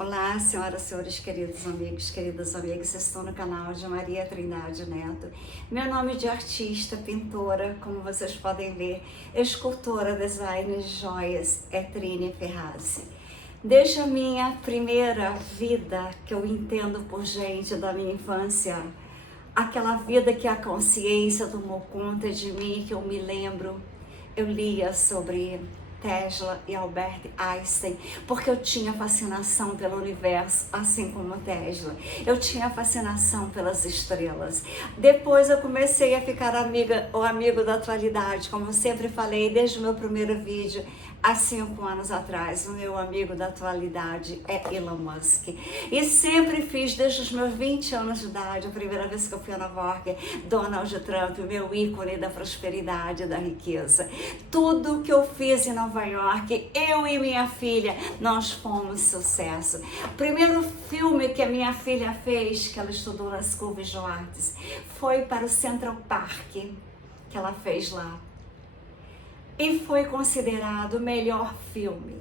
Olá, senhoras, senhores, queridas amigas, estou no canal de Maria Trindade Neto. Meu nome de artista, pintora, como vocês podem ver, escultora, designer de joias, é Trini Ferrazzi. Desde a minha primeira vida, que eu entendo por gente da minha infância, aquela vida que a consciência tomou conta de mim, que eu me lembro, eu lia sobre Tesla e Albert Einstein, porque eu tinha fascinação pelo universo, assim como Tesla. Eu tinha fascinação pelas estrelas. Depois eu comecei a ficar amigo da atualidade, como eu sempre falei desde o meu primeiro vídeo, há 5 anos atrás. O meu amigo da atualidade é Elon Musk. E sempre fiz, desde os meus 20 anos de idade, a primeira vez que eu fui a Nova York, Donald Trump, o meu ícone da prosperidade e da riqueza. Tudo que eu fiz em Nova York, eu e minha filha, nós fomos sucesso. O primeiro filme que a minha filha fez, que ela estudou na School of Visual Arts, foi para o Central Park, que ela fez lá. E foi considerado o melhor filme.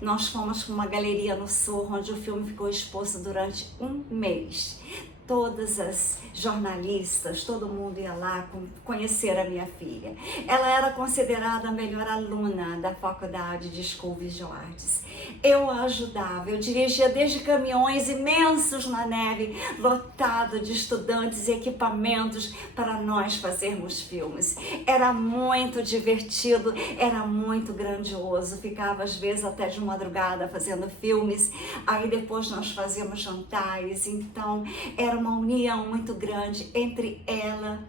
Nós fomos para uma galeria no Sul, onde o filme ficou exposto durante 1 mês. Todas as jornalistas, todo mundo ia lá conhecer a minha filha. Ela era considerada a melhor aluna da faculdade de School of Visual Arts. Eu a ajudava, eu dirigia desde caminhões imensos na neve, lotado de estudantes e equipamentos para nós fazermos filmes. Era muito divertido, era muito grandioso. Ficava às vezes até de madrugada fazendo filmes, aí depois nós fazíamos jantares, então era uma união muito grande entre ela,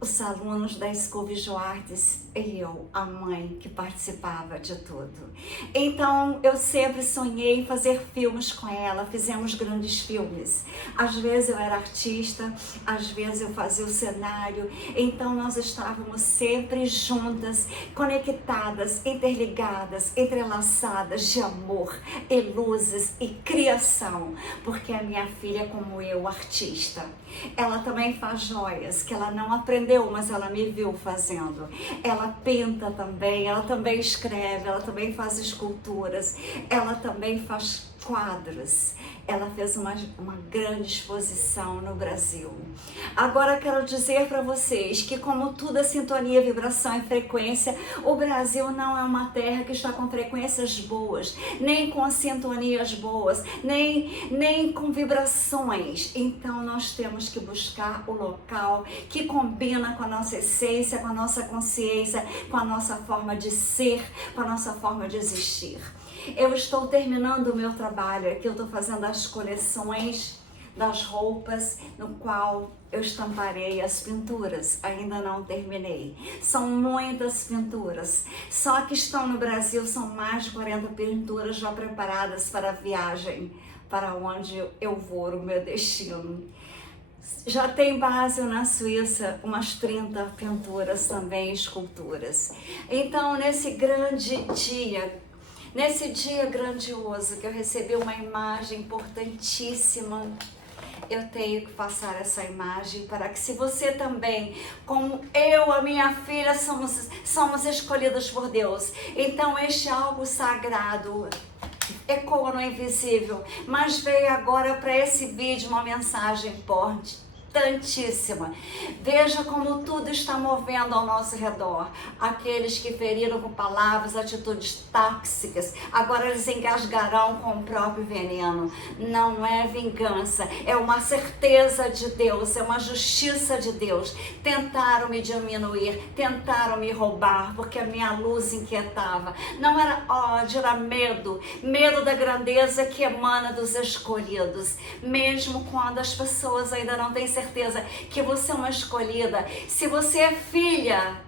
os alunos da School of Visual Arts e eu, a mãe que participava de tudo. Então eu sempre sonhei em fazer filmes com ela, fizemos grandes filmes. Às vezes eu era artista, às vezes eu fazia o cenário, então nós estávamos sempre juntas, conectadas, interligadas, entrelaçadas de amor e luzes e criação, porque a minha filha, como eu, artista, ela também faz joias que ela não aprendeu, mas ela me viu fazendo. Ela pinta também, ela também escreve, ela também faz esculturas, ela também faz quadros. Ela fez uma grande exposição no Brasil. Agora quero dizer para vocês que, como tudo é sintonia, vibração e frequência, o Brasil não é uma terra que está com frequências boas, nem com sintonias boas, nem com vibrações. Então nós temos que buscar o local que combina com a nossa essência, com a nossa consciência, com a nossa forma de ser, com a nossa forma de existir. Eu estou terminando o meu trabalho aqui, eu estou fazendo as coleções das roupas, no qual eu estamparei as pinturas, ainda não terminei. São muitas pinturas, só que estão no Brasil, são mais de 40 pinturas já preparadas para a viagem, para onde eu vou, o meu destino. Já tem base na Suíça, umas 30 pinturas também, esculturas. Então, nesse dia grandioso que eu recebi uma imagem importantíssima, eu tenho que passar essa imagem para que, se você também, como eu, a minha filha, somos escolhidas por Deus, então este é algo sagrado, ecoa no invisível, mas veio agora para esse vídeo uma mensagem importantíssima. Veja como tudo está movendo ao nosso redor. Aqueles que feriram com palavras, atitudes tóxicas, agora eles engasgarão com o próprio veneno. Não é vingança, é uma certeza de Deus, é uma justiça de Deus. Tentaram me diminuir, tentaram me roubar, porque a minha luz inquietava. Não era ódio, era medo da grandeza que emana dos escolhidos. Mesmo quando as pessoas ainda não têm certeza que você é uma escolhida, se você é filha,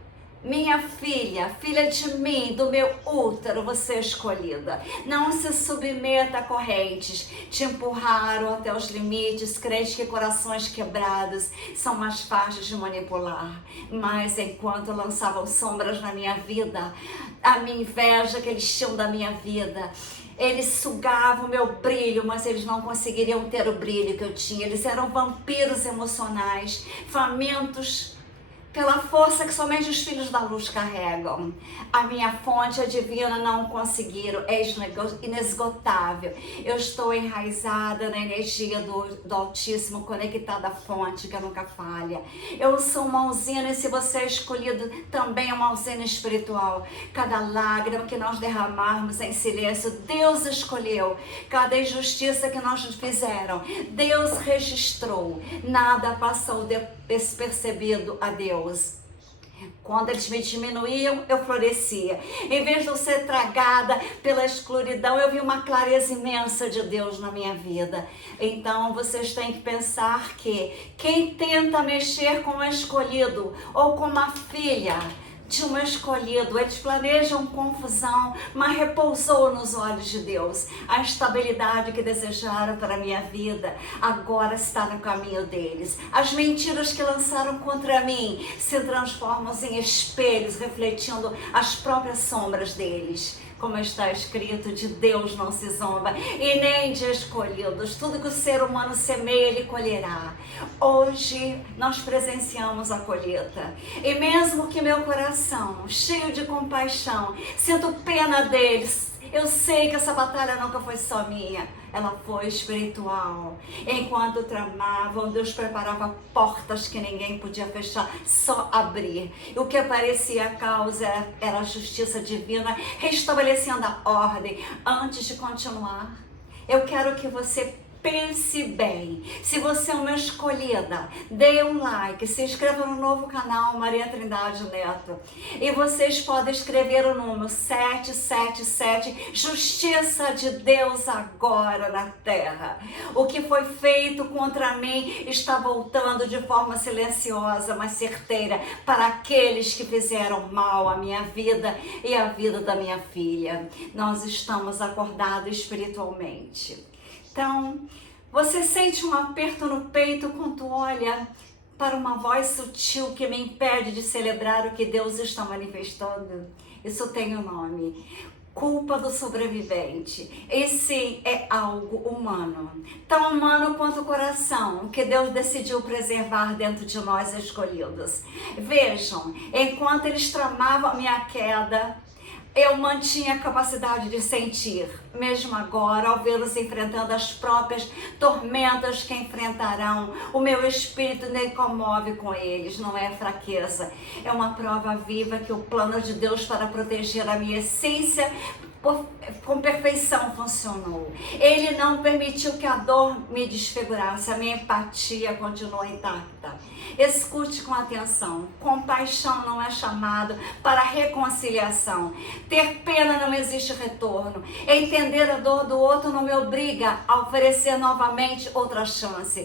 minha filha, filha de mim, do meu útero, você é escolhida. Não se submeta a correntes, te empurraram até os limites, crente que corações quebrados são mais fáceis de manipular. Mas enquanto lançavam sombras na minha vida, a minha inveja que eles tinham da minha vida, eles sugavam o meu brilho, mas eles não conseguiriam ter o brilho que eu tinha. Eles eram vampiros emocionais, famintos pela força que somente os filhos da luz carregam. A minha fonte, a divina, não conseguiram, é inesgotável. Eu estou enraizada na energia do Altíssimo, conectada à fonte que nunca falha. Eu sou uma usina, e se você é escolhido, também é uma usina espiritual. Cada lágrima que nós derramarmos em silêncio, Deus escolheu. Cada injustiça que nós fizeram, Deus registrou. Nada passou despercebido a Deus. Quando eles me diminuíam, eu florescia. Em vez de eu ser tragada pela escuridão, eu vi uma clareza imensa de Deus na minha vida. Então, vocês têm que pensar que quem tenta mexer com o escolhido ou com uma filha de um escolhido, eles planejam confusão, mas repousou nos olhos de Deus. A estabilidade que desejaram para a minha vida agora está no caminho deles. As mentiras que lançaram contra mim se transformam em espelhos, refletindo as próprias sombras deles. Como está escrito, de Deus não se zomba, e nem de escolhidos. Tudo que o ser humano semeia, ele colherá. Hoje nós presenciamos a colheita. E mesmo que meu coração, cheio de compaixão, sinto pena deles, eu sei que essa batalha nunca foi só minha, ela foi espiritual. Enquanto tramavam, Deus preparava portas que ninguém podia fechar, só abrir. E o que parecia a causa era a justiça divina, restabelecendo a ordem. Antes de continuar, eu quero que você pense bem. Se você é uma escolhida, dê um like, se inscreva no novo canal Maria Trindade Neto. E vocês podem escrever o número 777, Justiça de Deus agora na terra. O que foi feito contra mim está voltando de forma silenciosa, mas certeira, para aqueles que fizeram mal à minha vida e à vida da minha filha. Nós estamos acordados espiritualmente. Então, você sente um aperto no peito quando olha para uma voz sutil que me impede de celebrar o que Deus está manifestando? Isso tem um nome: culpa do sobrevivente. Esse é algo humano, tão humano quanto o coração que Deus decidiu preservar dentro de nós escolhidos. Vejam, enquanto eles tramavam a minha queda, eu mantinha a capacidade de sentir, mesmo agora, ao vê-los enfrentando as próprias tormentas que enfrentarão. O meu espírito nem comove com eles, não é fraqueza. É uma prova viva que o plano de Deus para proteger a minha essência com perfeição funcionou. Ele não permitiu que a dor me desfigurasse, a minha empatia continuou intacta. Escute com atenção. Compaixão não é chamado para reconciliação. Ter pena não existe retorno. Entender a dor do outro não me obriga a oferecer novamente outra chance.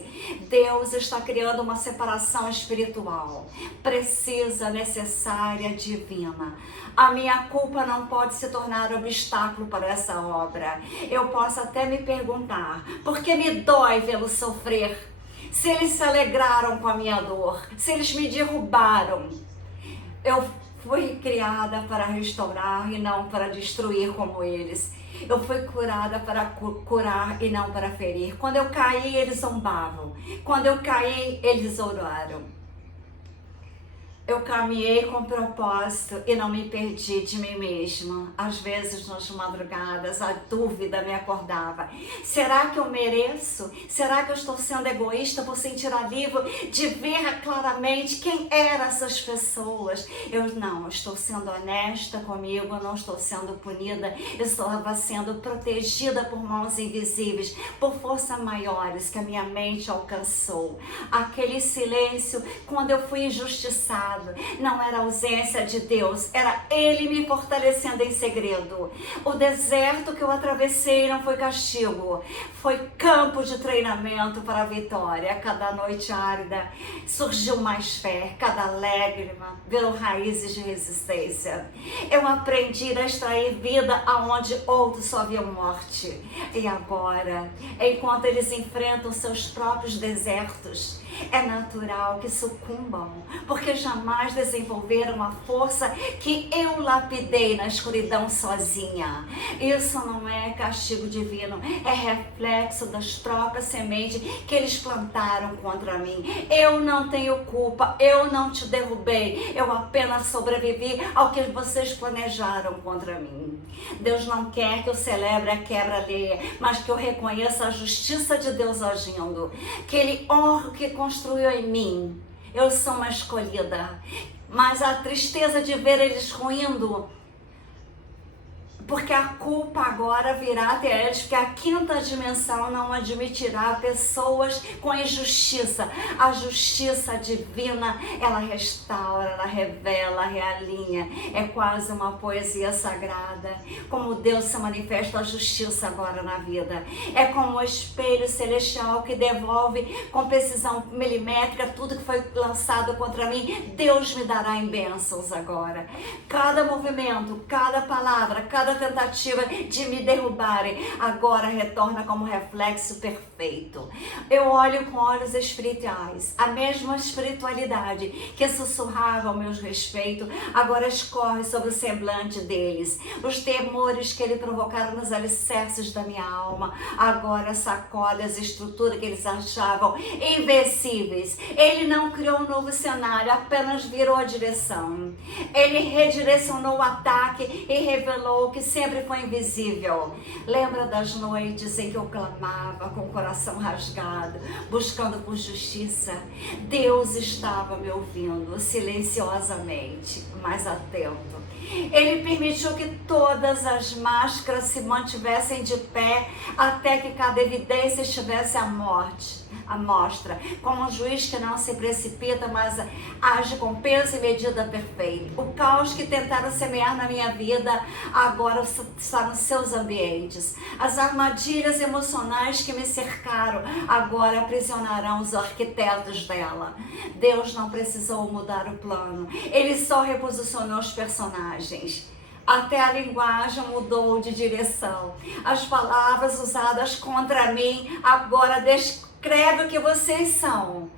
Deus está criando uma separação espiritual, precisa, necessária, divina. A minha culpa não pode se tornar obstáculo para essa obra. Eu posso até me perguntar, por que me dói vê-lo sofrer? Se eles se alegraram com a minha dor, se eles me derrubaram, eu fui criada para restaurar e não para destruir como eles. Eu fui curada para curar e não para ferir. Quando eu caí, eles zombavam. Quando eu caí, eles oraram. Eu caminhei com propósito e não me perdi de mim mesma. Às vezes, nas madrugadas, a dúvida me acordava. Será que eu mereço? Será que eu estou sendo egoísta por sentir alívio de ver claramente quem eram essas pessoas? Eu estou sendo honesta comigo, não estou sendo punida. Eu estava sendo protegida por mãos invisíveis, por forças maiores que a minha mente alcançou. Aquele silêncio, quando eu fui injustiçada, não era ausência de Deus, era Ele me fortalecendo em segredo. O deserto que eu atravessei não foi castigo, foi campo de treinamento para a vitória. Cada noite árida surgiu mais fé, cada lágrima virou raízes de resistência. Eu aprendi a extrair vida aonde outros só viam morte. E agora, enquanto eles enfrentam seus próprios desertos, é natural que sucumbam, porque jamais desenvolveram a força que eu lapidei na escuridão sozinha. Isso não é castigo divino, é reflexo das próprias sementes que eles plantaram contra mim. Eu não tenho culpa, eu não te derrubei, eu apenas sobrevivi ao que vocês planejaram contra mim. Deus não quer que eu celebre a quebra alheia, mas que eu reconheça a justiça de Deus agindo, que Ele honre o que construiu em mim. Eu sou uma escolhida, mas a tristeza de ver eles ruindo, porque a culpa agora virá até eles, porque a quinta dimensão não admitirá pessoas com injustiça. A justiça divina, ela restaura, ela revela, realinha. É quase uma poesia sagrada. Como Deus se manifesta a justiça agora na vida. É como o espelho celestial que devolve com precisão milimétrica tudo que foi lançado contra mim. Deus me dará em bênçãos agora. Cada movimento, cada palavra, cada tentativa de me derrubarem, agora retorna como reflexo perfeito. Eu olho com olhos espirituais, a mesma espiritualidade que sussurrava ao meu respeito, agora escorre sobre o semblante deles. Os temores que ele provocaram nos alicerces da minha alma, agora sacode as estruturas que eles achavam invencíveis. Ele não criou um novo cenário, apenas virou a direção. Ele redirecionou o ataque e revelou que sempre foi invisível. Lembra das noites em que eu clamava com o coração rasgado, buscando por justiça? Deus estava me ouvindo silenciosamente, mas atento. Ele permitiu que todas as máscaras se mantivessem de pé até que cada evidência estivesse à mostra, como um juiz que não se precipita, mas age com peso e medida perfeita. O caos que tentaram semear na minha vida agora está nos seus ambientes. As armadilhas emocionais que me cercaram agora aprisionarão os arquitetos dela. Deus não precisou mudar o plano, Ele só reposicionou os personagens. Até a linguagem mudou de direção. As palavras usadas contra mim agora descrevem o que vocês são.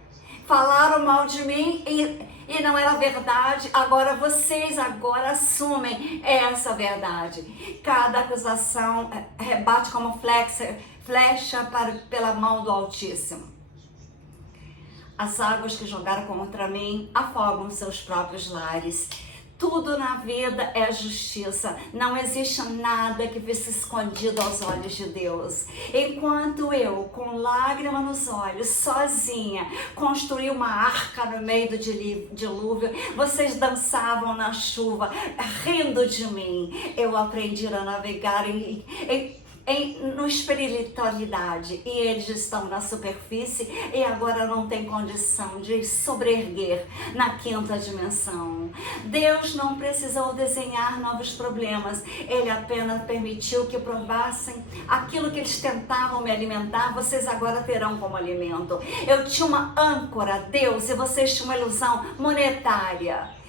Falaram mal de mim e não era verdade. Agora vocês assumem essa verdade. Cada acusação rebate como flecha pela mão do Altíssimo. As águas que jogaram contra mim afogam seus próprios lares. Tudo na vida é justiça. Não existe nada que fique escondido aos olhos de Deus. Enquanto eu, com lágrima nos olhos, sozinha, construí uma arca no meio do dilúvio, vocês dançavam na chuva, rindo de mim. Eu aprendi a navegar no espiritualidade, e eles estão na superfície e agora não tem condição de sobreerguer na quinta dimensão. Deus não precisou desenhar novos problemas, Ele apenas permitiu que provassem aquilo que eles tentavam me alimentar. Vocês agora terão como alimento. Eu tinha uma âncora, Deus, e vocês tinham uma ilusão monetária.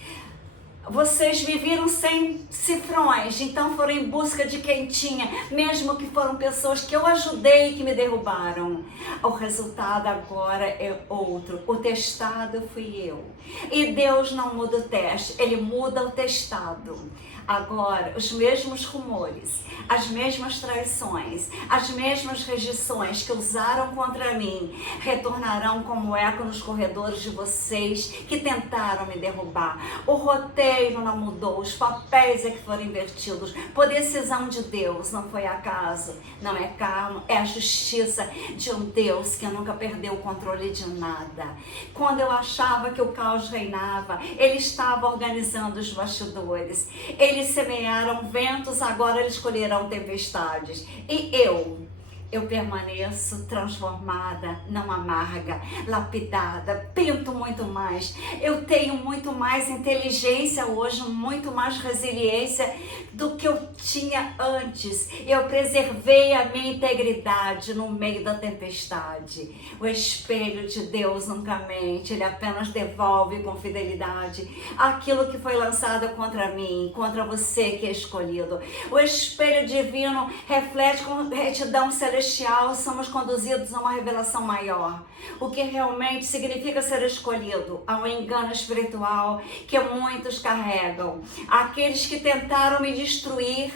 Vocês viveram sem cifrões, então foram em busca de quem tinha, mesmo que foram pessoas que eu ajudei e que me derrubaram. O resultado agora é outro. O testado fui eu. E Deus não muda o teste, Ele muda o testado. Agora, os mesmos rumores, as mesmas traições, as mesmas rejeições que usaram contra mim, retornarão como eco nos corredores de vocês que tentaram me derrubar. O roteiro não mudou, os papéis é que foram invertidos. Por decisão de Deus, não foi acaso, não é karma, é a justiça de um Deus que nunca perdeu o controle de nada. Quando eu achava que o caos reinava, Ele estava organizando os bastidores. Eles semearam ventos, agora eles colherão tempestades. E eu permaneço transformada, não amarga, lapidada, pinto muito mais. Eu tenho muito mais inteligência hoje, muito mais resiliência do que eu tinha antes. Eu preservei a minha integridade no meio da tempestade. O espelho de Deus nunca mente, Ele apenas devolve com fidelidade aquilo que foi lançado contra mim, contra você que é escolhido. O espelho divino reflete com retidão celestial celestial, somos conduzidos a uma revelação maior. O que realmente significa ser escolhido, a um engano espiritual que muitos carregam. Aqueles que tentaram me destruir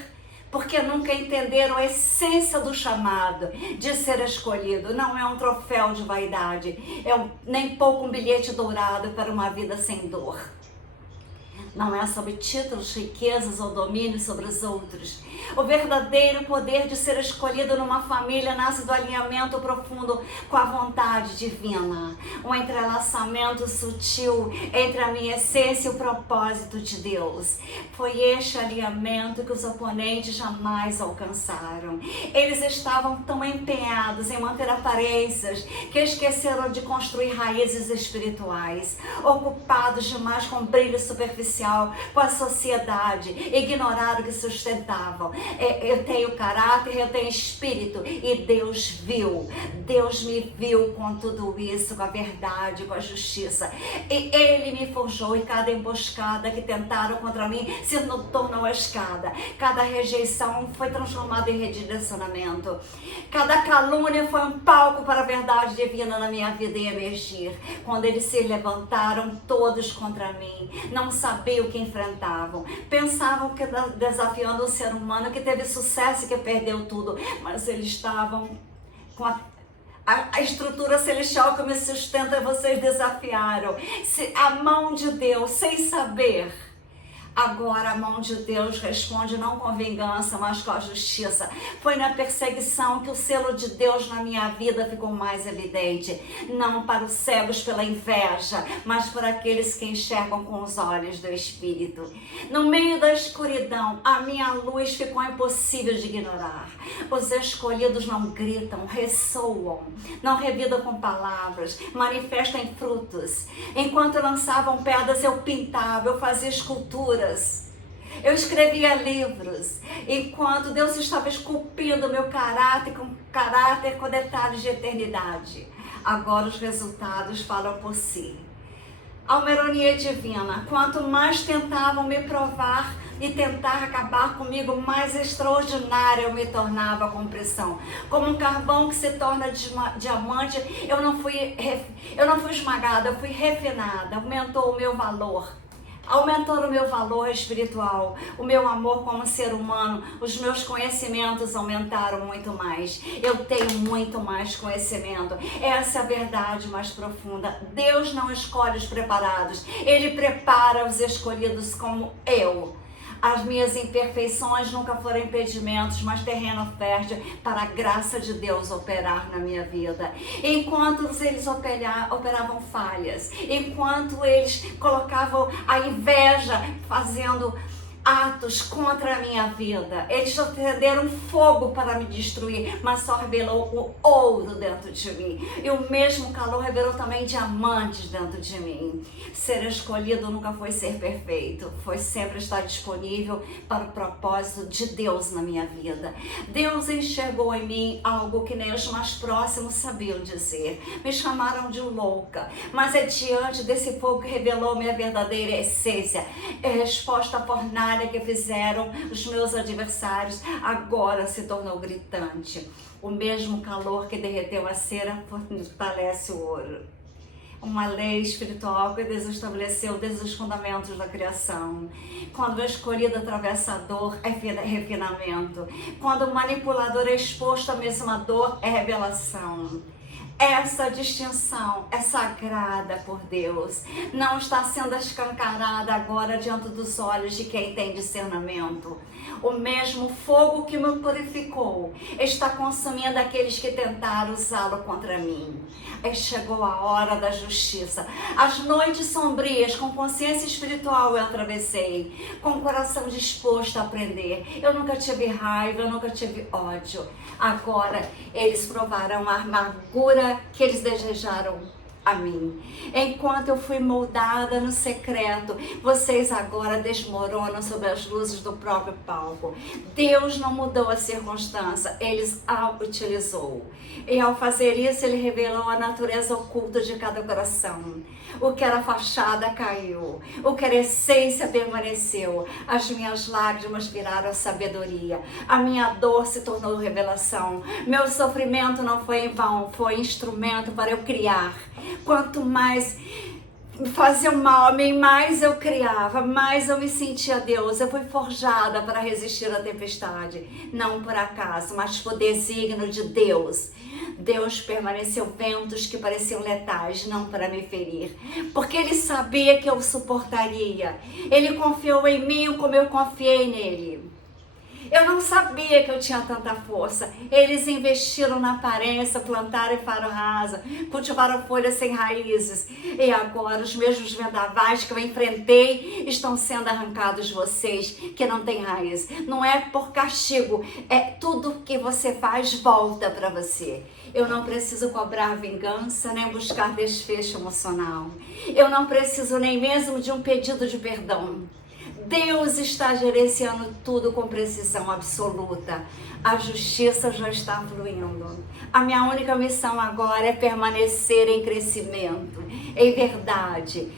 porque nunca entenderam a essência do chamado de ser escolhido. Não é um troféu de vaidade, nem pouco um bilhete dourado para uma vida sem dor. Não é sobre títulos, riquezas ou domínio sobre os outros. O verdadeiro poder de ser escolhido numa família nasce do alinhamento profundo com a vontade divina. Um entrelaçamento sutil entre a minha essência e o propósito de Deus. Foi este alinhamento que os oponentes jamais alcançaram. Eles estavam tão empenhados em manter aparências que esqueceram de construir raízes espirituais, ocupados demais com brilho superficial, com a sociedade, ignoraram o que sustentavam. Eu tenho caráter, eu tenho espírito, e Deus viu. Deus me viu com tudo isso, com a verdade, com a justiça. E Ele me forjou, e cada emboscada que tentaram contra mim se tornou escada. Cada rejeição foi transformada em redirecionamento. Cada calúnia foi um palco para a verdade divina na minha vida e emergir. Quando eles se levantaram todos contra mim, não sabiam o que enfrentavam. Pensavam que desafiando um ser humano que teve sucesso e que perdeu tudo, mas eles estavam com a estrutura celestial que me sustenta. Vocês desafiaram a mão de Deus sem saber. Agora a mão de Deus responde não com vingança, mas com a justiça. Foi na perseguição que o selo de Deus na minha vida ficou mais evidente. Não para os cegos pela inveja, mas para aqueles que enxergam com os olhos do Espírito. No meio da escuridão, a minha luz ficou impossível de ignorar. Os escolhidos não gritam, ressoam, não revidam com palavras, manifestam em frutos. Enquanto lançavam pedras, eu pintava, eu fazia esculturas. Eu escrevia livros, enquanto Deus estava esculpindo meu caráter com detalhes de eternidade. Agora os resultados falam por si. Almeronia divina, quanto mais tentavam me provar e tentar acabar comigo, mais extraordinária eu me tornava com pressão. Como um carvão que se torna diamante, eu não fui esmagada, eu fui refinada, aumentou o meu valor. Aumentou o meu valor espiritual, o meu amor como ser humano, os meus conhecimentos aumentaram muito mais. Eu tenho muito mais conhecimento. Essa é a verdade mais profunda. Deus não escolhe os preparados, Ele prepara os escolhidos como eu. As minhas imperfeições nunca foram impedimentos, mas terreno fértil para a graça de Deus operar na minha vida. Enquanto eles operavam falhas, enquanto eles colocavam a inveja fazendo atos contra a minha vida, eles acenderam fogo para me destruir, mas só revelou o ouro dentro de mim, e o mesmo calor revelou também diamantes dentro de mim. Ser escolhido nunca foi ser perfeito, foi sempre estar disponível para o propósito de Deus na minha vida. Deus enxergou em mim algo que nem os mais próximos sabiam dizer. Me chamaram de louca, mas é diante desse fogo que revelou minha verdadeira essência. É resposta fornalha que fizeram os meus adversários, agora se tornou gritante. O mesmo calor que derreteu a cera fortalece o ouro. Uma lei espiritual que Deus estabeleceu desde os fundamentos da criação. Quando o escolhido atravessa a dor, é refinamento. Quando o manipulador é exposto à mesma dor, é revelação. Essa distinção é sagrada por Deus, não está sendo escancarada agora diante dos olhos de quem tem discernimento. O mesmo fogo que me purificou está consumindo aqueles que tentaram usá-lo contra mim. Chegou a hora da justiça. As noites sombrias, com consciência espiritual, eu atravessei, com o coração disposto a aprender. Eu nunca tive raiva, eu nunca tive ódio. Agora eles provarão a amargura que eles desejaram a mim. Enquanto eu fui moldada no secreto, vocês agora desmoronam sob as luzes do próprio palco. Deus não mudou a circunstância, Ele a utilizou. E ao fazer isso, Ele revelou a natureza oculta de cada coração. O que era fachada caiu, o que era essência permaneceu. As minhas lágrimas viraram sabedoria, a minha dor se tornou revelação. Meu sofrimento não foi em vão, foi instrumento para eu criar. Quanto mais faziam mal a mim, mais eu criava, mais eu me sentia Deus. Eu fui forjada para resistir à tempestade, não por acaso, mas por desígnio de Deus. Deus permaneceu ventos que pareciam letais, não para me ferir, porque Ele sabia que eu suportaria. Ele confiou em mim como eu confiei nele. Eu não sabia que eu tinha tanta força. Eles investiram na aparência, plantaram em faro raso, cultivaram folhas sem raízes. E agora os mesmos vendavais que eu enfrentei estão sendo arrancados de vocês, que não têm raiz. Não é por castigo, é tudo que você faz volta para você. Eu não preciso cobrar vingança, nem buscar desfecho emocional. Eu não preciso nem mesmo de um pedido de perdão. Deus está gerenciando tudo com precisão absoluta. A justiça já está fluindo. A minha única missão agora é permanecer em crescimento, em verdade.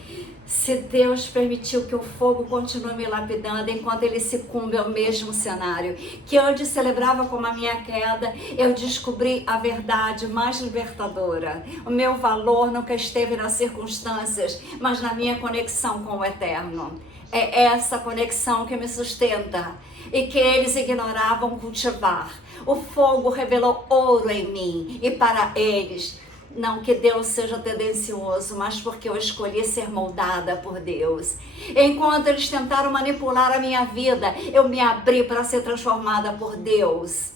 Se Deus permitiu que o fogo continue me lapidando enquanto ele se cumbe ao mesmo cenário, que antes celebrava como a minha queda, eu descobri a verdade mais libertadora. O meu valor nunca esteve nas circunstâncias, mas na minha conexão com o Eterno. É essa conexão que me sustenta e que eles ignoravam cultivar. O fogo revelou ouro em mim e para eles. Não que Deus seja tendencioso, mas porque eu escolhi ser moldada por Deus. Enquanto eles tentaram manipular a minha vida, eu me abri para ser transformada por Deus.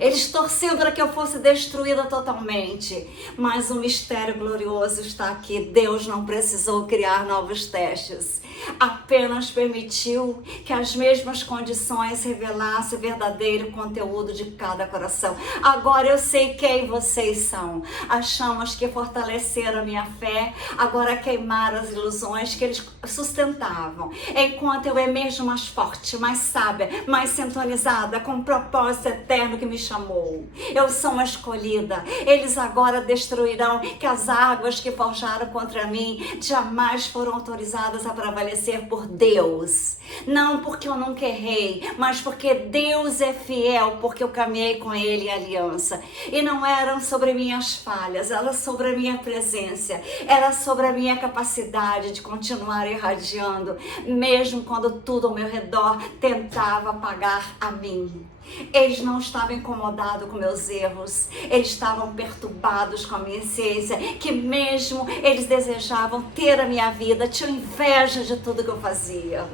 Eles torciam para que eu fosse destruída totalmente. Mas o mistério glorioso está aqui. Deus não precisou criar novos testes. Apenas permitiu que as mesmas condições revelassem o verdadeiro conteúdo de cada coração. Agora eu sei quem vocês são. As chamas que fortaleceram a minha fé, agora queimaram as ilusões que eles sustentavam. Enquanto eu emerjo mais forte, mais sábia, mais sintonizada com o propósito eterno que me chamou. Eu sou uma escolhida. Eles agora destruirão que as águas que forjaram contra mim jamais foram autorizadas a prevalecer por Deus. Não porque eu nunca errei, mas porque Deus é fiel, porque eu caminhei com Ele em aliança. E não eram sobre minhas falhas, era sobre a minha presença, era sobre a minha capacidade de continuar irradiando, mesmo quando tudo ao meu redor tentava apagar a mim. Eles não estavam incomodados com meus erros, eles estavam perturbados com a minha essência, que mesmo eles desejavam ter a minha vida, tinham inveja de tudo que eu fazia.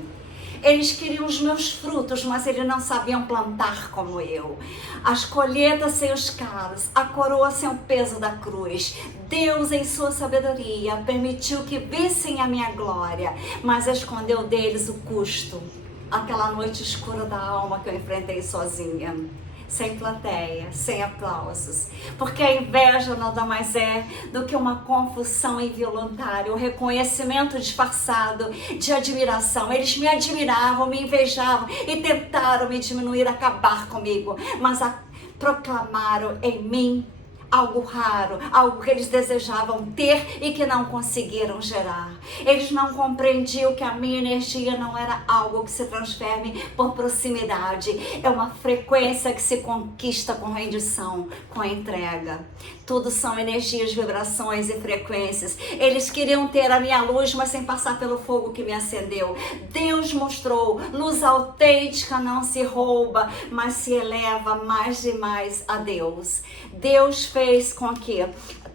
Eles queriam os meus frutos, mas eles não sabiam plantar como eu. As colheitas sem os calos, a coroa sem o peso da cruz. Deus, em sua sabedoria, permitiu que vissem a minha glória, mas escondeu deles o custo. Aquela noite escura da alma que eu enfrentei sozinha, sem plateia, sem aplausos, porque a inveja nada mais é do que uma confusão involuntária, um reconhecimento disfarçado de admiração. Eles me admiravam, me invejavam e tentaram me diminuir, acabar comigo, mas proclamaram em mim algo raro, algo que eles desejavam ter e que não conseguiram gerar. Eles não compreendiam que a minha energia não era algo que se transfere por proximidade, é uma frequência que se conquista com rendição, com entrega. Tudo são energias, vibrações e frequências. Eles queriam ter a minha luz, mas sem passar pelo fogo que me acendeu. Deus mostrou, luz autêntica não se rouba, mas se eleva mais e mais a Deus. Deus fez com que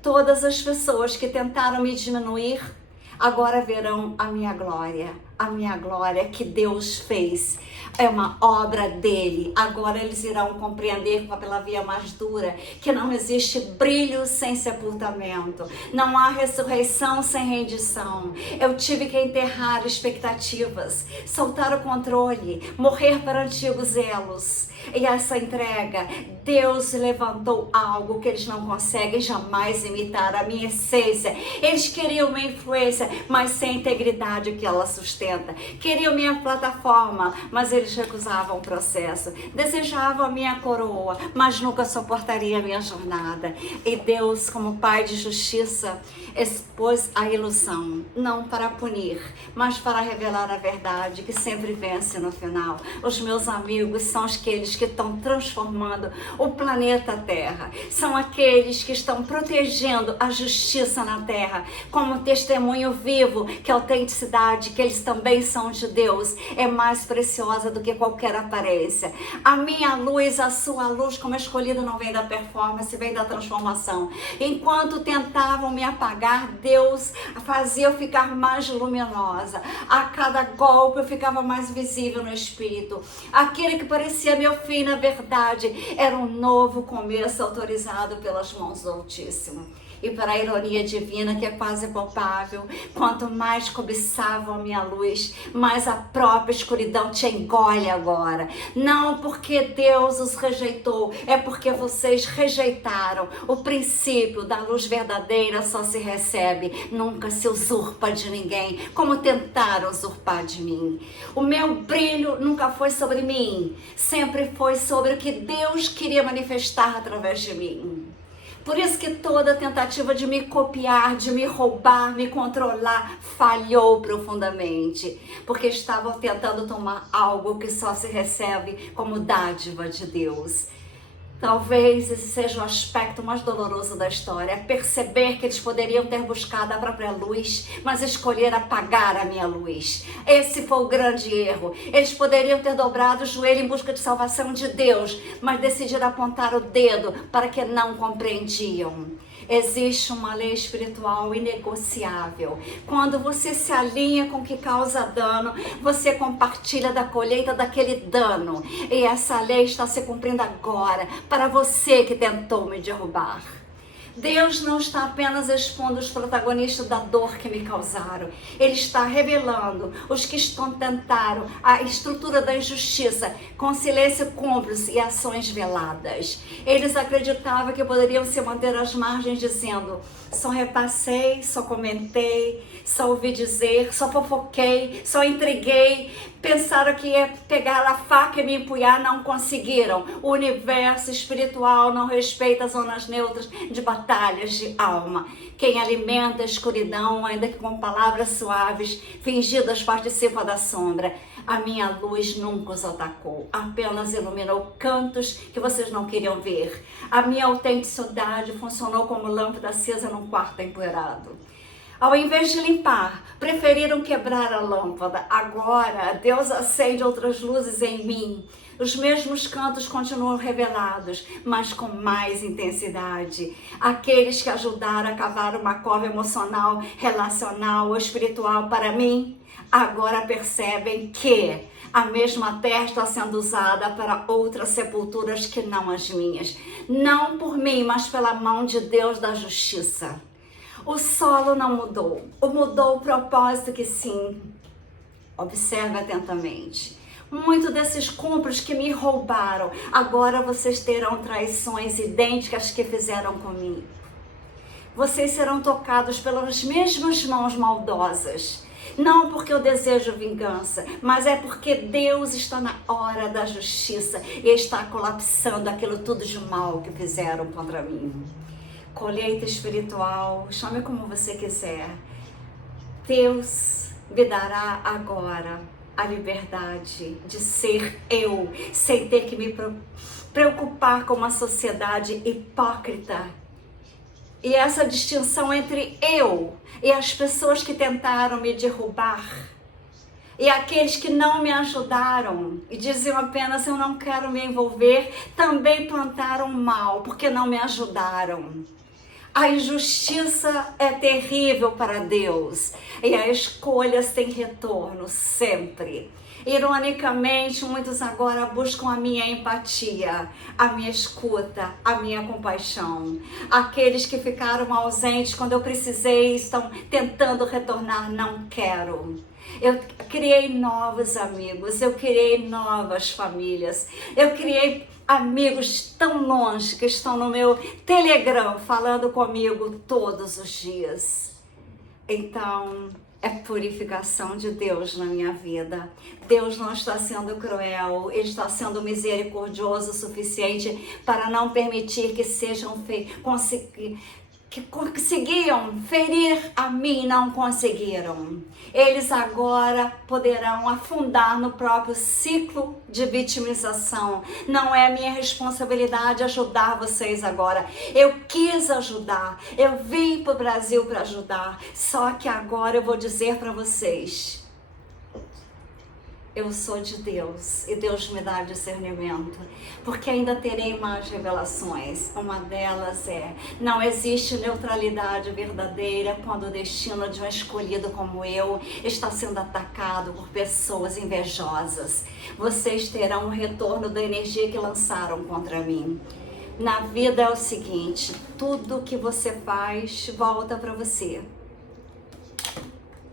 todas as pessoas que tentaram me diminuir agora verão a minha glória, a minha glória que Deus fez. É uma obra dele. Agora eles irão compreender pela via mais dura que não existe brilho sem sepultamento. Não há ressurreição sem rendição. Eu tive que enterrar expectativas, soltar o controle, morrer para antigos elos. E essa entrega, Deus levantou algo que eles não conseguem jamais imitar, a minha essência. Eles queriam minha influência, mas sem a integridade que ela sustenta. Queriam minha plataforma, mas eles recusavam o processo. Desejavam a minha coroa, mas nunca suportaria a minha jornada. E Deus, como Pai de justiça, expôs a ilusão, não para punir, mas para revelar a verdade que sempre vence no final. Os meus amigos são aqueles que estão transformando o planeta Terra, são aqueles que estão protegendo a justiça na Terra, como testemunho vivo que a autenticidade, que eles também são de Deus, é mais preciosa do que qualquer aparência. A minha luz, a sua luz, como escolhida, não vem da performance, vem da transformação. Enquanto tentavam me apagar, Deus fazia eu ficar mais luminosa. A cada golpe eu ficava mais visível no espírito. Aquele que parecia meu fim, na verdade, era um novo começo autorizado pelas mãos do Altíssimo. E para a ironia divina, que é quase palpável, quanto mais cobiçavam a minha luz, mais a própria escuridão te engole agora. Não porque Deus os rejeitou, é porque vocês rejeitaram. O princípio da luz verdadeira só se recebe, nunca se usurpa de ninguém, como tentaram usurpar de mim. O meu brilho nunca foi sobre mim, sempre foi sobre o que Deus queria manifestar através de mim. Por isso que toda tentativa de me copiar, de me roubar, me controlar, falhou profundamente. Porque estavam tentando tomar algo que só se recebe como dádiva de Deus. Talvez esse seja o aspecto mais doloroso da história, perceber que eles poderiam ter buscado a própria luz, mas escolher apagar a minha luz. Esse foi o grande erro. Eles poderiam ter dobrado o joelho em busca de salvação de Deus, mas decidiram apontar o dedo para que não compreendiam. Existe uma lei espiritual inegociável. Quando você se alinha com o que causa dano, você compartilha da colheita daquele dano. E essa lei está se cumprindo agora para você que tentou me derrubar. Deus não está apenas expondo os protagonistas da dor que me causaram. Ele está revelando os que tentaram a estrutura da injustiça com silêncio cúmplice e ações veladas. Eles acreditavam que poderiam se manter às margens dizendo: só repassei, só comentei, só ouvi dizer, só fofoquei, só intriguei. Pensaram que ia pegar a faca e me empunhar, não conseguiram. O universo espiritual não respeita as zonas neutras de batalhas de alma. Quem alimenta a escuridão, ainda que com palavras suaves, fingidas, participa da sombra. A minha luz nunca os atacou, apenas iluminou cantos que vocês não queriam ver. A minha autenticidade funcionou como lâmpada acesa num quarto empoeirado. Ao invés de limpar, preferiram quebrar a lâmpada. Agora, Deus acende outras luzes em mim. Os mesmos cantos continuam revelados, mas com mais intensidade. Aqueles que ajudaram a cavar uma cova emocional, relacional ou espiritual para mim, agora percebem que a mesma terra está sendo usada para outras sepulturas que não as minhas. Não por mim, mas pela mão de Deus da justiça. O solo não mudou, mudou o propósito que sim. Observe atentamente. Muitos desses cúmplices que me roubaram, agora vocês terão traições idênticas que fizeram comigo. Vocês serão tocados pelas mesmas mãos maldosas. Não porque eu desejo vingança, mas é porque Deus está na hora da justiça e está colapsando aquilo tudo de mal que fizeram contra mim. Colheita espiritual, chame como você quiser. Deus me dará agora a liberdade de ser eu, sem ter que me preocupar com uma sociedade hipócrita. E essa distinção entre eu e as pessoas que tentaram me derrubar, e aqueles que não me ajudaram e diziam apenas eu não quero me envolver, também plantaram mal porque não me ajudaram. A injustiça é terrível para Deus e as escolhas têm retorno sempre. Ironicamente, muitos agora buscam a minha empatia, a minha escuta, a minha compaixão. Aqueles que ficaram ausentes quando eu precisei estão tentando retornar, não quero. Eu criei novos amigos, eu criei novas famílias, eu criei amigos tão longe que estão no meu Telegram falando comigo todos os dias. Então, é purificação de Deus na minha vida. Deus não está sendo cruel, Ele está sendo misericordioso o suficiente para não permitir que sejam que conseguiam ferir a mim, não conseguiram. Eles agora poderão afundar no próprio ciclo de vitimização. Não é minha responsabilidade ajudar vocês agora. Eu quis ajudar, eu vim para o Brasil para ajudar. Só que agora eu vou dizer para vocês: eu sou de Deus e Deus me dá discernimento, porque ainda terei mais revelações. Uma delas é: não existe neutralidade verdadeira quando o destino de um escolhido como eu está sendo atacado por pessoas invejosas. Vocês terão um retorno da energia que lançaram contra mim. Na vida é o seguinte: tudo que você faz volta para você.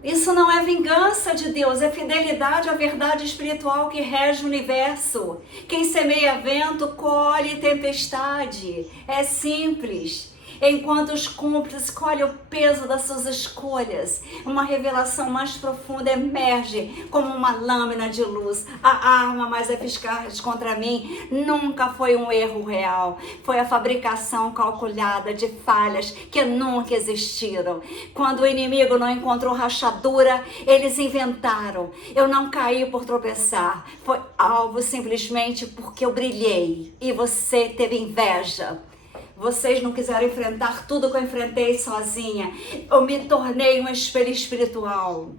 Isso não é vingança de Deus, é fidelidade à verdade espiritual que rege o universo. Quem semeia vento, colhe tempestade. É simples. Enquanto os cúmplices colhem o peso das suas escolhas, uma revelação mais profunda emerge como uma lâmina de luz. A arma mais eficaz contra mim nunca foi um erro real. Foi a fabricação calculada de falhas que nunca existiram. Quando o inimigo não encontrou rachadura, eles inventaram. Eu não caí por tropeçar. Foi alvo simplesmente porque eu brilhei e você teve inveja. Vocês não quiseram enfrentar tudo que eu enfrentei sozinha. Eu me tornei um espelho espiritual,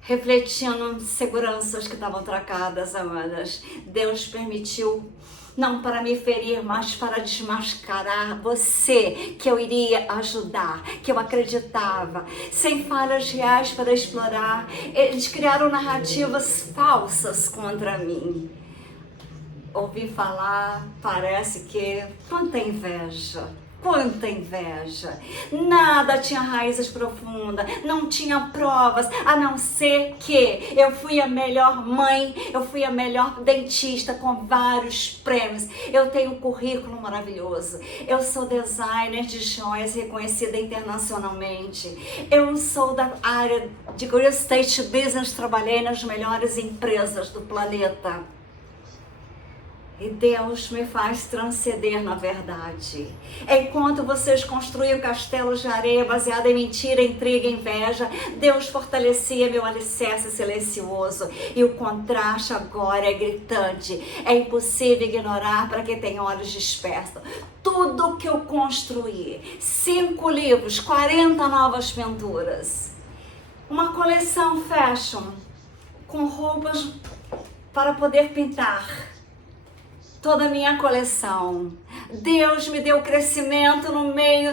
refletindo seguranças que estavam tracadas, amadas. Deus permitiu, não para me ferir, mas para desmascarar você, que eu iria ajudar, que eu acreditava. Sem falhas reais para explorar, eles criaram narrativas falsas contra mim. Ouvi falar, parece que quanta inveja, quanta inveja. Nada tinha raízes profundas, não tinha provas, a não ser que eu fui a melhor mãe, eu fui a melhor dentista com vários prêmios. Eu tenho um currículo maravilhoso, eu sou designer de joias reconhecida internacionalmente. Eu sou da área de real estate business, trabalhei nas melhores empresas do planeta. E Deus me faz transcender na verdade. Enquanto vocês construíam castelos de areia baseado em mentira, intriga e inveja, Deus fortalecia meu alicerce silencioso. E o contraste agora é gritante. É impossível ignorar para quem tem olhos dispersos. Tudo que eu construí, 5 livros, 40 novas pinturas, uma coleção fashion com roupas para poder pintar. Toda a minha coleção. Deus me deu crescimento no meio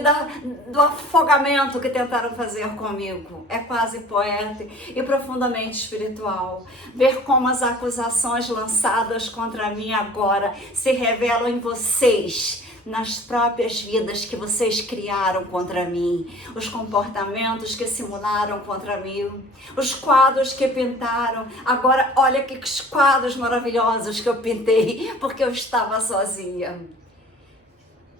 do afogamento que tentaram fazer comigo. É quase poético e profundamente espiritual. Ver como as acusações lançadas contra mim agora se revelam em vocês, nas próprias vidas que vocês criaram contra mim, os comportamentos que simularam contra mim, os quadros que pintaram. Agora olha que quadros maravilhosos que eu pintei, porque eu estava sozinha.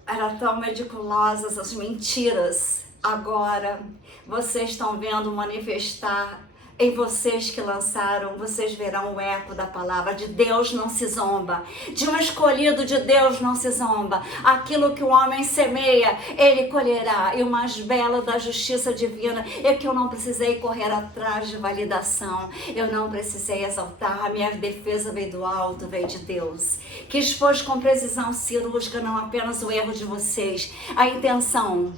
Eram tão meticulosas as mentiras. Agora vocês estão vendo manifestar em vocês que lançaram. Vocês verão o eco da palavra de Deus. Não se zomba, de um escolhido de Deus não se zomba. Aquilo que o homem semeia, ele colherá. E o mais belo da justiça divina é que eu não precisei correr atrás de validação, eu não precisei exaltar. A minha defesa veio do alto, veio de Deus, que expôs com precisão cirúrgica não apenas o erro de vocês, a intenção.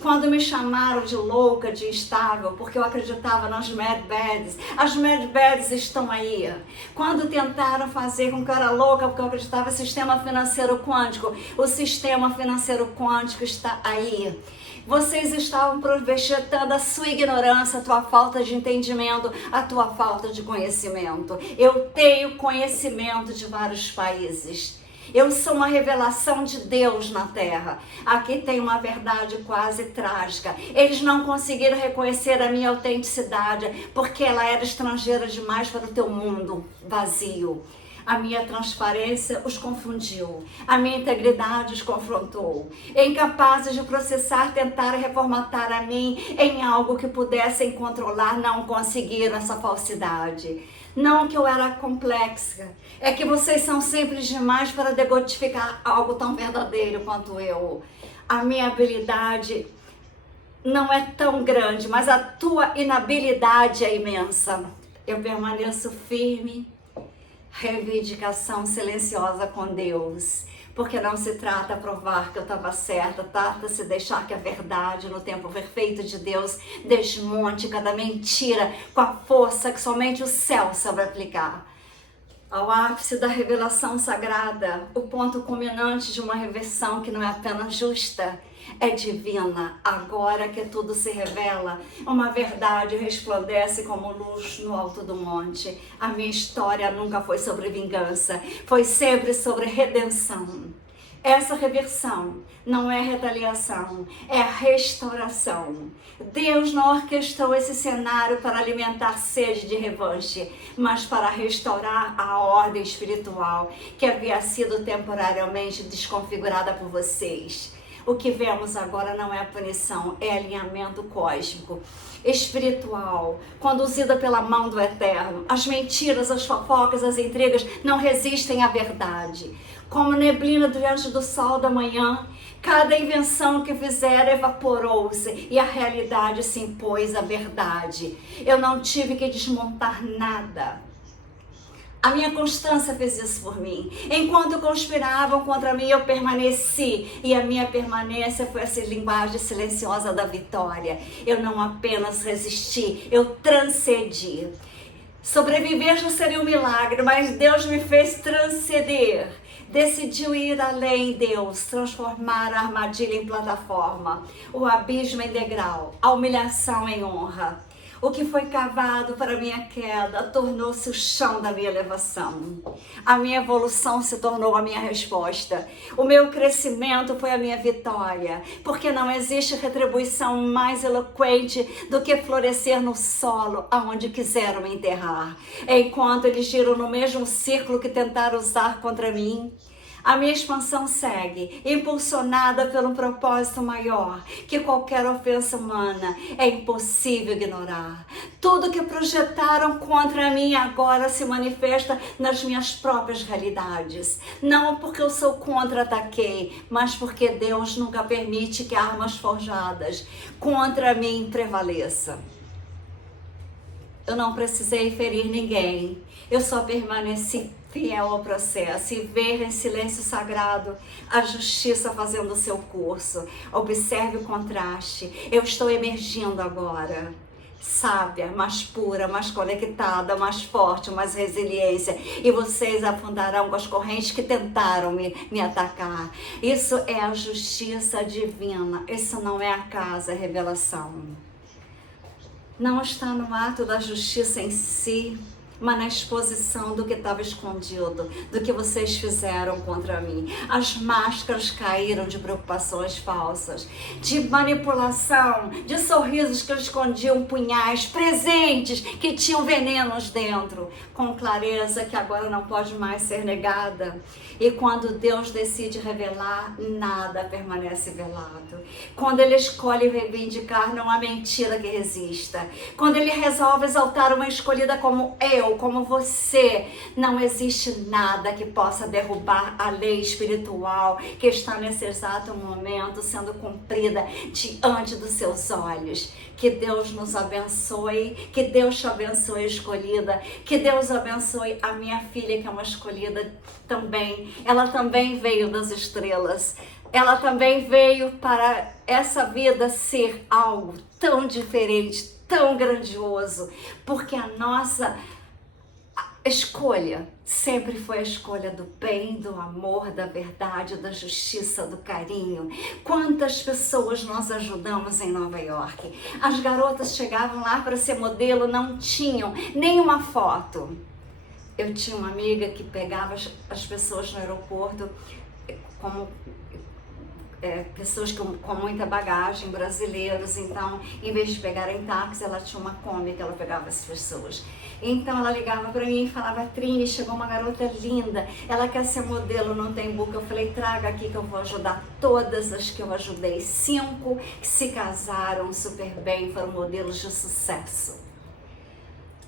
Quando me chamaram de louca, de instável, porque eu acreditava nas mad bads. As mad bads estão aí. Quando tentaram fazer com que eu era louca, porque eu acreditava no sistema financeiro quântico, o sistema financeiro quântico está aí. Vocês estavam projetando a sua ignorância, a tua falta de entendimento, a tua falta de conhecimento. Eu tenho conhecimento de vários países. Eu sou uma revelação de Deus na Terra. Aqui tem uma verdade quase trágica. Eles não conseguiram reconhecer a minha autenticidade porque ela era estrangeira demais para o teu mundo vazio. A minha transparência os confundiu. A minha integridade os confrontou. Incapazes de processar, tentaram reformatar a mim em algo que pudessem controlar, não conseguiram essa falsidade. Não que eu era complexa, é que vocês são simples demais para decodificar algo tão verdadeiro quanto eu. A minha habilidade não é tão grande, mas a tua inabilidade é imensa. Eu permaneço firme, reivindicação silenciosa com Deus. Porque não se trata de provar que eu estava certa, trata-se de deixar que a verdade, no tempo perfeito de Deus, desmonte cada mentira com a força que somente o céu sabe aplicar. Ao ápice da revelação sagrada, o ponto culminante de uma reversão que não é apenas justa, é divina. Agora que tudo se revela, uma verdade resplandece como luz no alto do monte. A minha história nunca foi sobre vingança, foi sempre sobre redenção. Essa reversão não é retaliação, é restauração. Deus não orquestrou esse cenário para alimentar sede de revanche, mas para restaurar a ordem espiritual que havia sido temporariamente desconfigurada por vocês. O que vemos agora não é punição, é alinhamento cósmico, espiritual, conduzida pela mão do Eterno. As mentiras, as fofocas, as intrigas não resistem à verdade. Como neblina diante do sol da manhã, cada invenção que fizeram evaporou-se e a realidade se impôs à verdade. Eu não tive que desmontar nada. A minha constância fez isso por mim. Enquanto conspiravam contra mim, eu permaneci. E a minha permanência foi essa linguagem silenciosa da vitória. Eu não apenas resisti, eu transcendi. Sobreviver não seria um milagre, mas Deus me fez transcender. Decidiu ir além, Deus, transformar a armadilha em plataforma, o abismo em degrau, a humilhação em honra. O que foi cavado para minha queda tornou-se o chão da minha elevação. A minha evolução se tornou a minha resposta. O meu crescimento foi a minha vitória, porque não existe retribuição mais eloquente do que florescer no solo aonde quiseram me enterrar. Enquanto eles giram no mesmo círculo que tentaram usar contra mim, a minha expansão segue, impulsionada pelo propósito maior, que qualquer ofensa humana é impossível ignorar. Tudo que projetaram contra mim agora se manifesta nas minhas próprias realidades. Não porque eu sou contra-ataquei, mas porque Deus nunca permite que armas forjadas contra mim prevaleçam. Eu não precisei ferir ninguém, eu só permaneci fiel ao processo e ver em silêncio sagrado a justiça fazendo o seu curso. Observe o contraste. Eu estou emergindo agora. Sábia, mais pura, mais conectada, mais forte, mais resiliência. E vocês afundarão com as correntes que tentaram me atacar. Isso é a justiça divina. Isso não é acaso, é revelação. Não está no ato da justiça em si, mas na exposição do que estava escondido, do que vocês fizeram contra mim. As máscaras caíram de preocupações falsas, de manipulação, de sorrisos que escondiam punhais, presentes que tinham venenos dentro, com clareza que agora não pode mais ser negada. E quando Deus decide revelar, nada permanece velado. Quando Ele escolhe reivindicar, não há mentira que resista. Quando Ele resolve exaltar uma escolhida como eu, como você, não existe nada que possa derrubar a lei espiritual que está nesse exato momento sendo cumprida diante dos seus olhos. Que Deus nos abençoe, que Deus te abençoe, escolhida, que Deus abençoe a minha filha, que é uma escolhida também. Ela também veio das estrelas. ela também veio para essa vida ser algo tão diferente, tão grandioso, porque a nossa escolha sempre foi a escolha do bem, do amor, da verdade, da justiça, do carinho. Quantas pessoas nós ajudamos em Nova York? As garotas chegavam lá para ser modelo, não tinham nenhuma foto. Eu tinha uma amiga que pegava as pessoas no aeroporto como pessoas com muita bagagem, brasileiros. Então, em vez de pegar em táxi, ela tinha uma Kombi que ela pegava as pessoas. Então ela ligava para mim e falava: Trini, chegou uma garota linda, ela quer ser modelo, não tem book. Eu falei: traga aqui que eu vou ajudar todas as que eu ajudei. 5 que se casaram super bem, foram modelos de sucesso.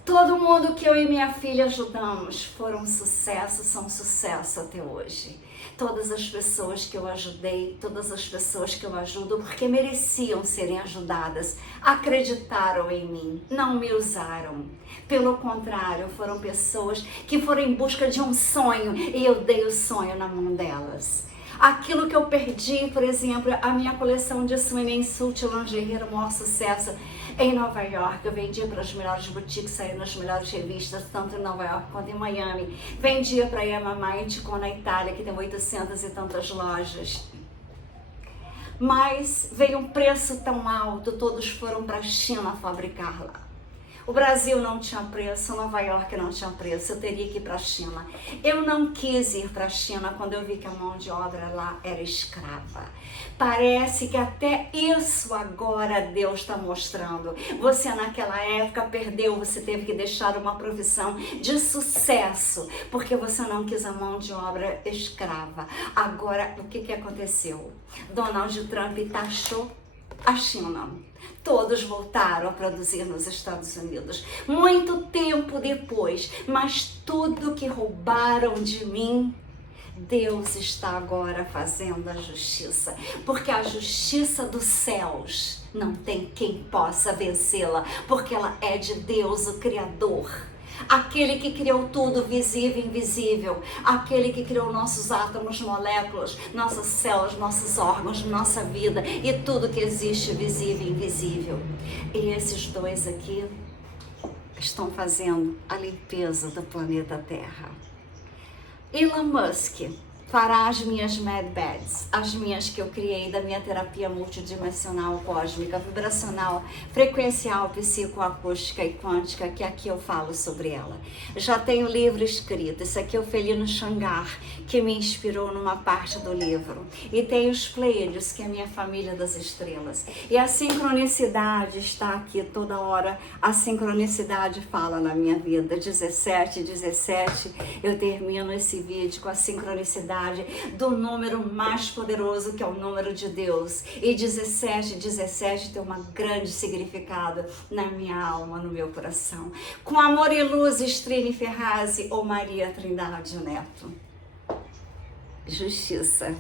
Todo mundo que eu e minha filha ajudamos foram sucesso, são sucesso até hoje. Todas as pessoas que eu ajudei, todas as pessoas que eu ajudo, porque mereciam serem ajudadas, acreditaram em mim, não me usaram. Pelo contrário, foram pessoas que foram em busca de um sonho e eu dei o sonho na mão delas. Aquilo que eu perdi, por exemplo, a minha coleção de swimming suit lingerie, o maior sucesso em Nova York. Eu vendia para as melhores boutiques, saía nas melhores revistas, tanto em Nova York quanto em Miami. Vendia para a Emma Maitico na Itália, que tem 800 e tantas lojas. Mas veio um preço tão alto, todos foram para a China fabricar lá. O Brasil não tinha preço, Nova York não tinha preço, eu teria que ir para a China. Eu não quis ir para a China quando eu vi que a mão de obra lá era escrava. Parece que até isso agora Deus está mostrando. Você naquela época perdeu, você teve que deixar uma profissão de sucesso, porque você não quis a mão de obra escrava. Agora, o que aconteceu? Donald Trump taxou a China. Todos voltaram a produzir nos Estados Unidos. Muito tempo depois, mas tudo que roubaram de mim, Deus está agora fazendo a justiça, porque a justiça dos céus não tem quem possa vencê-la, porque ela é de Deus, o Criador. Aquele que criou tudo, visível e invisível, aquele que criou nossos átomos, moléculas, nossas células, nossos órgãos, nossa vida e tudo que existe, visível e invisível. E esses dois aqui estão fazendo a limpeza do planeta Terra. Elon Musk fará as minhas med beds, as minhas que eu criei da minha terapia multidimensional, cósmica, vibracional, frequencial, psicoacústica e quântica, que aqui eu falo sobre ela. Já tenho livro escrito, esse aqui é o Felino Shangar, que me inspirou numa parte do livro. E tem os Pleiades, que é a minha família das estrelas. E a sincronicidade está aqui toda hora, a sincronicidade fala na minha vida. 17, eu termino esse vídeo com a sincronicidade do número mais poderoso, que é o número de Deus. E 17 tem um grande significado na minha alma, no meu coração. Com amor e luz, Trini Ferrazzi ou Maria Trindade Neto. Justiça.